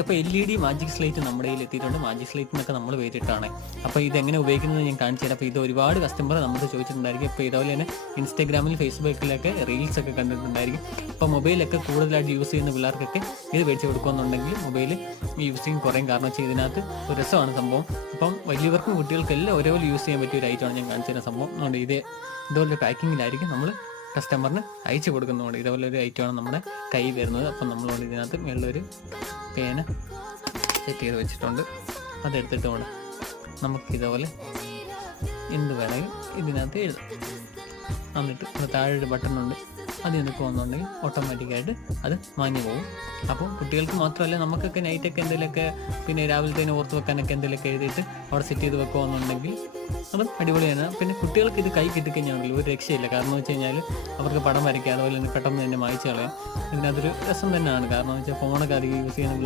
അപ്പോൾ LED magic slate നമ്മുടെ കയ്യിൽ എത്തിയിട്ടുണ്ട്. മാജിക് സ്ലേറ്റ് എന്നൊക്കെ നമ്മൾ പേരിട്ടാണ്. അപ്പോൾ ഇതെങ്ങനെ ഉപയോഗിക്കുന്നത് ഞാൻ കാണിച്ചു തരാം. അപ്പോൾ ഇത് ഒരുപാട് കസ്റ്റമർ നമുക്ക് ചോദിച്ചിട്ടുണ്ടായിരിക്കും. ഇപ്പോൾ ഇതുപോലെ തന്നെ ഇൻസ്റ്റാഗ്രാമിൽ ഫേസ്ബുക്കിലൊക്കെ റീൽസ് ഒക്കെ കണ്ടിട്ടുണ്ടായിരിക്കും. അപ്പോൾ മൊബൈലൊക്കെ കൂടുതലായിട്ട് യൂസ് ചെയ്യുന്ന പിള്ളേർക്കൊക്കെ ഇത് മേടിച്ച് കൊടുക്കുമെന്നുണ്ടെങ്കിൽ മൊബൈൽ യൂസിങ് കുറയും. കാരണം വെച്ചാൽ ഇതിനകത്ത് ഒരു രസമാണ് സംഭവം. അപ്പം വലിയവർക്കും കുട്ടികൾക്കെല്ലാം ഒരേപോലെ യൂസ് ചെയ്യാൻ പറ്റിയ ഒരു ഐറ്റമാണ് ഞാൻ കാണിച്ചു തരുന്ന സംഭവം. അതുകൊണ്ട് ഇതുപോലെ പാക്കിങ്ങിലായിരിക്കും നമ്മൾ കസ്റ്റമറിന് അയച്ചു കൊടുക്കുന്നതുകൊണ്ട് ഇതുപോലെ ഒരു ഐറ്റമാണ് നമ്മുടെ കൈ വരുന്നത്. അപ്പം നമ്മളോട് ഇതിനകത്ത് മേളിലൊരു പേന സെറ്റ് ചെയ്ത് വെച്ചിട്ടുണ്ട്. അതെടുത്തിട്ട് കൊണ്ട് നമുക്കിതുപോലെ എന്ത് വേണമെങ്കിലും ഇതിനകത്ത് എഴുതാം. എന്നിട്ട് താഴെ ഒരു ബട്ടണുണ്ട്, അതിൽ നിന്നൊക്കെ വന്നുണ്ടെങ്കിൽ ഓട്ടോമാറ്റിക്കായിട്ട് അത് മാഞ്ഞു പോകും. അപ്പോൾ കുട്ടികൾക്ക് മാത്രമല്ല, നമുക്കൊക്കെ നൈറ്റൊക്കെ എന്തെങ്കിലുമൊക്കെ പിന്നെ രാവിലത്തേന് ഓർത്ത് വെക്കാനൊക്കെ എന്തെങ്കിലുമൊക്കെ എഴുതിയിട്ട് അവിടെ സെറ്റ് ചെയ്ത് വെക്കുകയെന്നുണ്ടെങ്കിൽ അതും അടിപൊളിയാണ്. പിന്നെ കുട്ടികൾക്ക് ഇത് കൈ കിട്ടിക്കഴിഞ്ഞാൽ ഒരു രക്ഷയില്ല. കാരണം എന്ന് വെച്ച് കഴിഞ്ഞാൽ അവർക്ക് പടം വരയ്ക്കുക, അതുപോലെ തന്നെ പെട്ടെന്ന് തന്നെ മായ്ച്ചു കളയാം. ഇതിനകത്തൊരു രസം തന്നെയാണ്. കാരണം എന്ന് വെച്ചാൽ ഫോണൊക്കെ അധികം യൂസ് ചെയ്യുന്ന